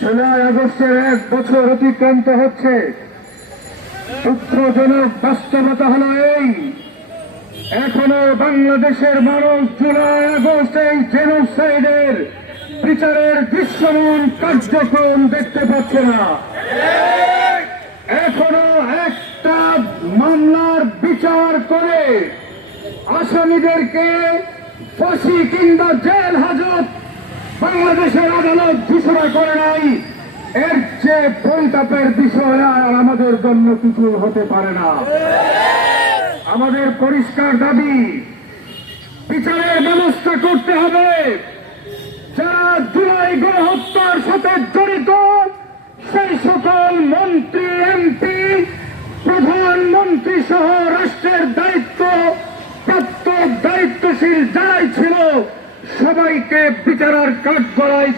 জুলাই আগস্টের 1 বছর অতিক্রান্ত হচ্ছে। দুঃখজনক বাস্তবতা হল এই, এখনো বাংলাদেশের মানুষ জুলাই আগস্ট এই জেনোসাইডের বিচারের দৃশ্যমান কার্যক্রম দেখতে পাচ্ছে না। এখনো একটা মামলার বিচার করে আসামিদেরকে ফাঁসি কিংবা জেল হাজত বাংলাদেশের আদালত ঘোষণা করে নাই। এর চেয়ে পরিতাপের বিষয় আর আমাদের জন্য কিছু হতে পারে না। আমাদের পরিষ্কার দাবি, বিচারের ব্যবস্থা করতে হবে। যারা জুলাই গণহত্যার সাথে জড়িত সেই সকল মন্ত্রী, এমপি, প্রধানমন্ত্রী সহ রাষ্ট্রের দায়িত্ব প্রাপ্ত দায়িত্বশীল যারাই ছিল সবাইকে বিচারের কাঠগড়ায়